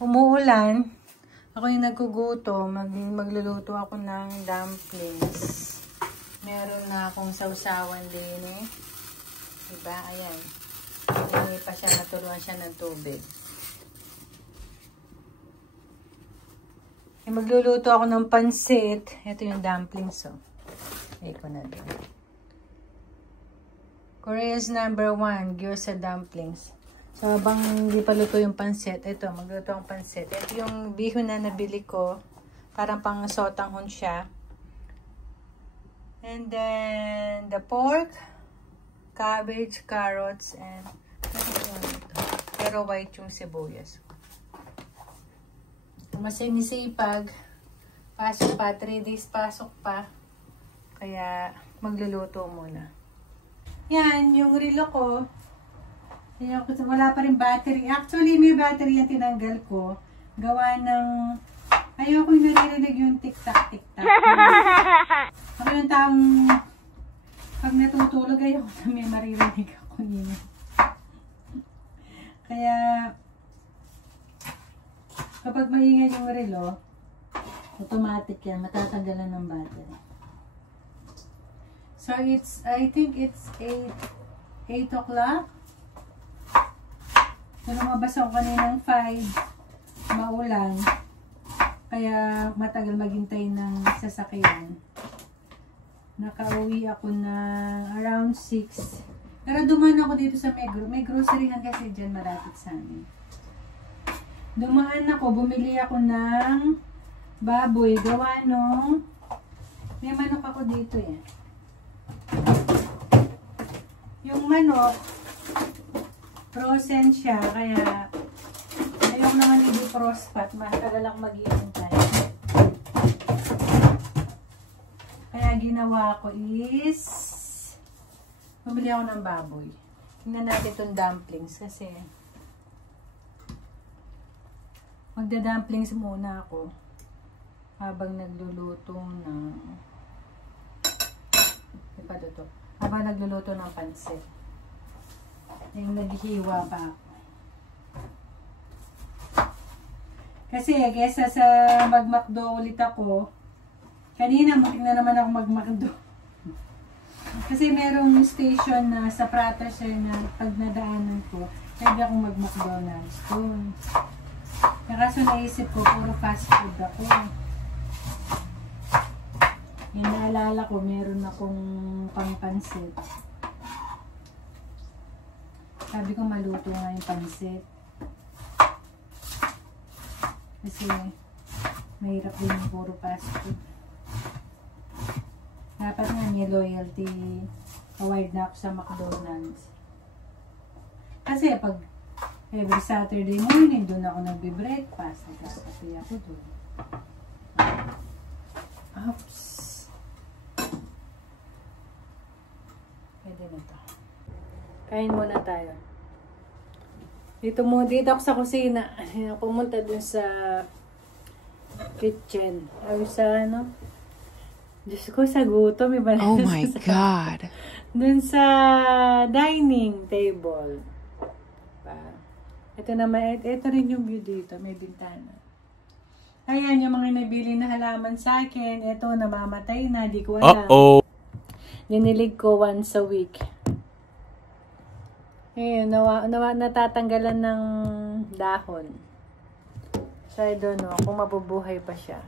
umuulan, ako yung nagkuguto, magluluto ako ng dumplings. Meron na akong sausawan din eh. Diba? Ayan. Hindi pa siya, naturuan siya ng tubig. E, magluluto ako ng pansit. Ito yung dumplings, oh. Ay ko na din. Korea's #1, gyoza dumplings. So, habang hindi pa luto yung pansit, ito, magluto ang pansit. Ito yung bihon na nabili ko. Parang pang sotanghon siya. And then, the pork, cabbage, carrots, and pero white yung sibuyas. Mas sinisipag. Pasok pa, 3 days pasok pa. Kaya, magluluto muna. Yan, yung relo ko. Wala pa rin battery. Actually, may battery yung tinanggal ko. Gawa ng... Ayoko yung naririnig yung tik-tak. Ako yung taong... Pag natutulog, ayoko na may maririnig ako nila. Kaya... Kapag maingay yung relo, automatic yan. Matatanggalan ng battery. So, I think it's 8 o'clock. So, lumabas ako kaninang 5, maulan. Kaya matagal maghintay ng sasakyan. Nakauwi ako na around 6. Pero dumaan ako dito sa Megro. May groceryhan kasi dyan malapit sa amin. Dumaan ako, bumili ako ng baboy. Gawa nung may manok ako dito eh. Yung manok, frozen siya, kaya ayaw naman i-defrost pat, matagal lang mag-iintay. Kaya ginawa ko is bumili ako ng baboy. Tingnan natin itong dumplings kasi magda-dumplings muna ako habang nagluluto ng habang nagluluto ng pansit. Yung naghihiwa pa ako. Kasi kesa sa mag-McDo ulit ako, kanina muntik na naman ako mag-McDo. Kasi merong station na sa Prata siya na pag nadaanan ko, pwede akong mag-McDonald's doon. Kaso naisip ko, puro fast food ako. Yung naalala ko, meron akong pang-pansit. Sabi ko maluto nga yung pansit. Kasi mahirap din yung puro fast food. Dapat nga may loyalty. Award na ako sa McDonald's. Kasi pag every Saturday morning, doon ako nagbe-breakfast. Nagkakape ako doon. Oops. Pwede na ito. Kain muna tayo. Dito ako sa kusina. Pumunta dun sa kitchen. Ay, sa ano? Diyos ko, sa gutom. Oh my God. Dun sa dining table. Ito naman, ito rin yung view dito. May bintana. Ayan, yung mga nabili na halaman sa akin. Ito, namamatay na. Di ko alam. Dinilig ko once a week. Ayun, natatanggalan ng dahon. So, I don't know kung mabubuhay pa siya.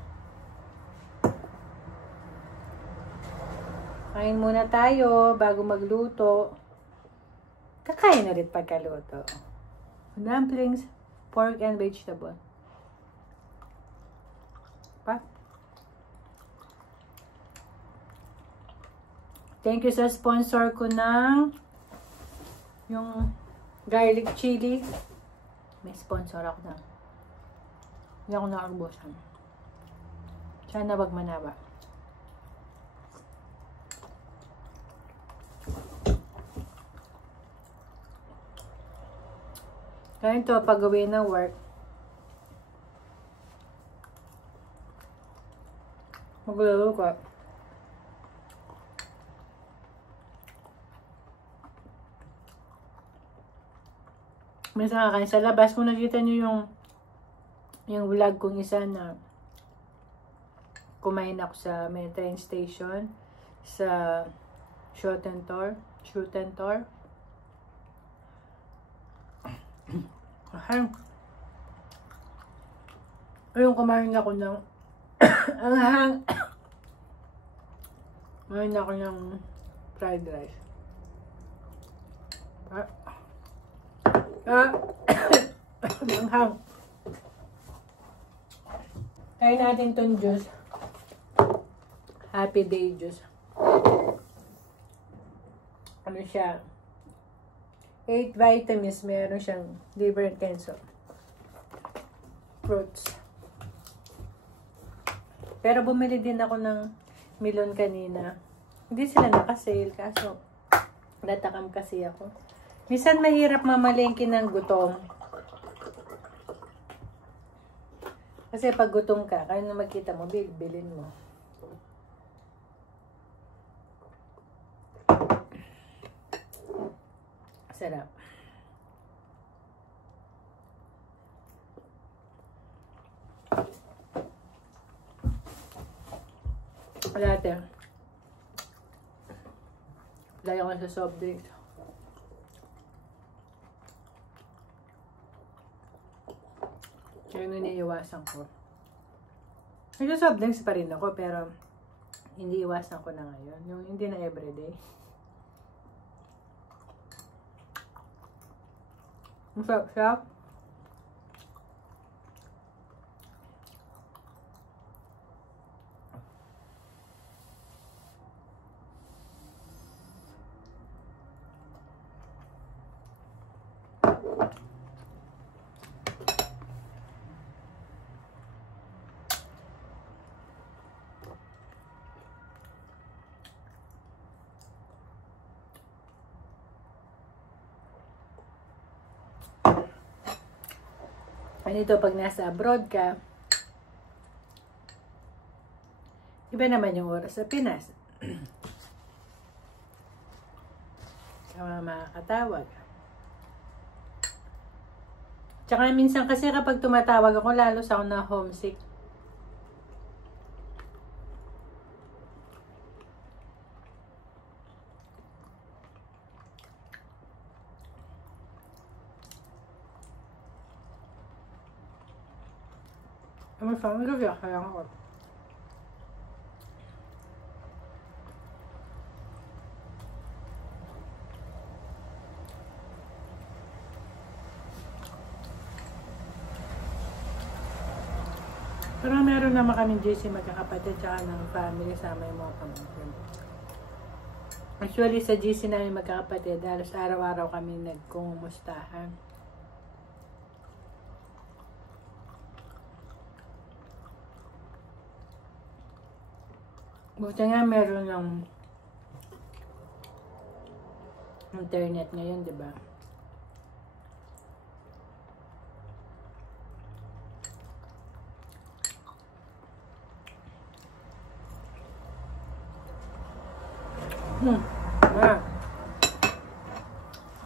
Kain muna tayo bago magluto. Kakain ulit pagkaluto. Dumplings, pork and vegetable. Pa? Thank you sa sponsor ko ng yung garlic chili. May sponsor ako na. Hindi ako nakarbusan. Sana wag manaba. Kaya ito, pag gawin ng work, magluluto ko. Minsan kakain sa labas, kung nakita nyo yung yung vlog kong isa na kumain ako sa may train station sa Schotentor. Ayun, kumain ako ng kumain ako ng fried rice. Manghang. Kain natin tong juice. Happy Day juice. Ano siya? 8 vitamins. Meron siyang different kinds of fruits. Pero bumili din ako ng melon kanina. Hindi sila nakasale. Kaso, natakam kasi ako. Minsan mahirap mamalengke ng gutom. Kasi pag gutom ka, kaya na makita mo, bilin mo. Sarap. Wala ate. Wala ako sa soft drinks. Kaya iniiwasan ko. Nag-soft drinks pa rin ako, pero hindi iwasan ko na ngayon. Yung hindi na everyday. Masarap. Ganito pag nasa abroad ka, iba naman yung oras sa Pinas. Kaya makakatawag. Tsaka minsan kasi kapag tumatawag ako, lalo sa ako na homesick. Ang masama gabi kaya ako. Pero meron naman kami JC magkakapatid tsaka ng family sama yung mga pamangkin. Actually sa GC namin magkakapatid, halos araw-araw kami nagkumustahan. Buti nga meron ng internet ngayon, di ba?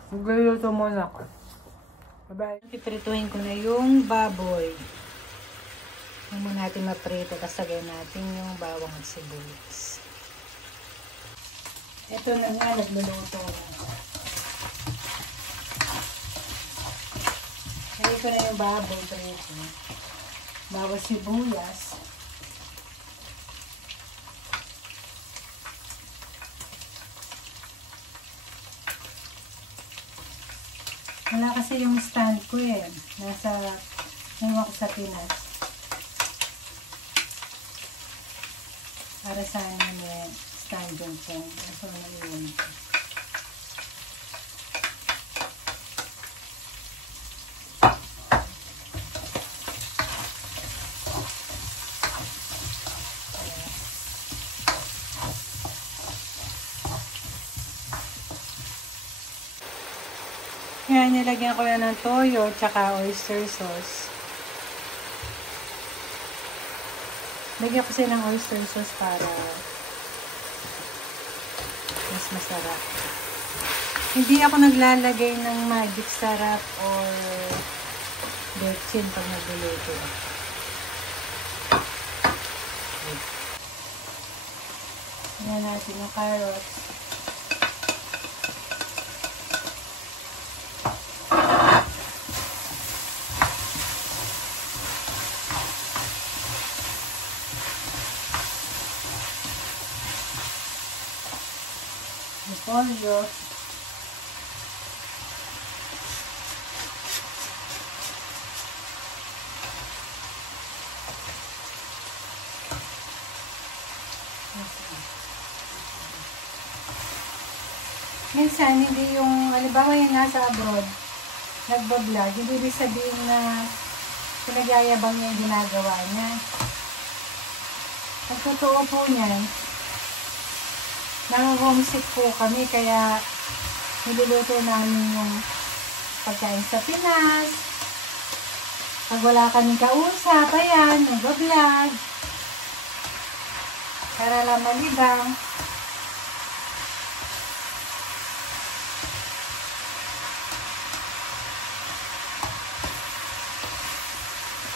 Magluluto muna ako. Bye-bye. Piprituhin ko na yung baboy. Huwag mo natin maprito, kasagay natin yung bawang at sibuyas. Ito na nga, nagluluto na. Lagay ko na yung baboy prito. Bawang sibuyas. Wala kasi yung stand ko eh. Nawa ko sa Pinas. Para sa may stand yung phone. So, naiwan ko. Yan, nilagyan ko na ng toyo tsaka oyster sauce. Lagyan ko siya ng oyster sauce para mas masarap. Hindi ako naglalagay ng magic sarap or betchin pag nagluluto. food. Ayan natin yung carrots. Repolyo. Minsan, hindi yung, halimbawa yung nasa abroad, nagbablog, hindi ibig sabihin na pinagyayabang niya yung ginagawa niya. Ang totoo po niyan, nang-homesick po kami, kaya niluluto namin yung pagkain sa Pinas. Pag wala kaming kausap, ayan, nagbablog. Para lang malibang.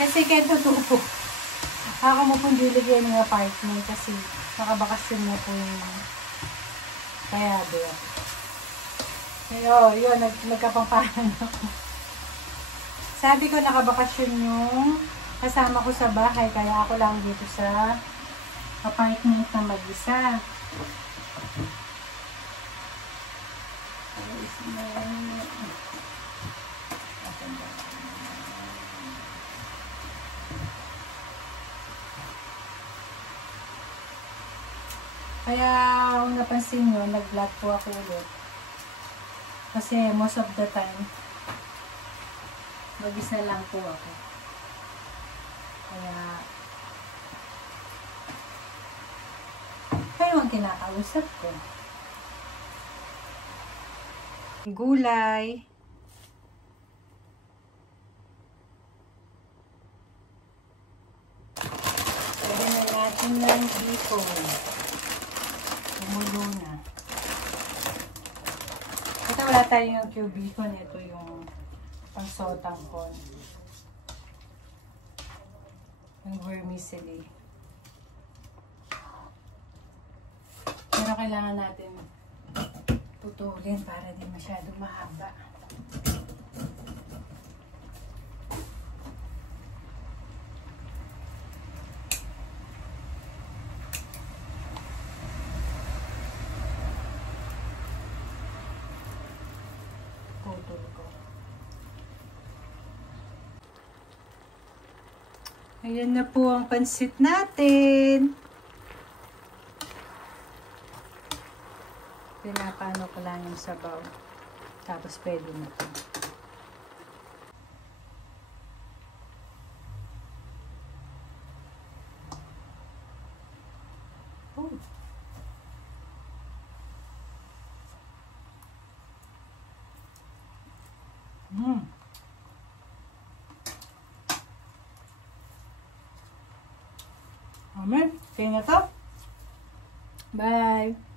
Kasi kaya totoo po. Ako mo pong diligyan ng apartment kasi nakabakasyon na po yung kaya doon. Yun, nagkapangpahan ako. Sabi ko nakabakasyon yung kasama ko sa bahay kaya ako lang dito sa apartment na mag-isa. Kaya kung napansin nyo, nag-vlog po ako ulit. Kasi most of the time, mag-isa lang po ako. Kaya, kayo ang kinakausap ko. Gulay. Pwede na natin ng bacon. Tumulo na. Ito wala tayong cube bacon. Ito yung pangsotang corn. Yung vermicelli. Pero kailangan natin putulin para di masyadong mahaba. Putol ko. Ayan na po ang pansit natin. Pinapano ko lang yung sabaw. Tapos pwede na ito. Oh. Amen. Okay na to. Bye.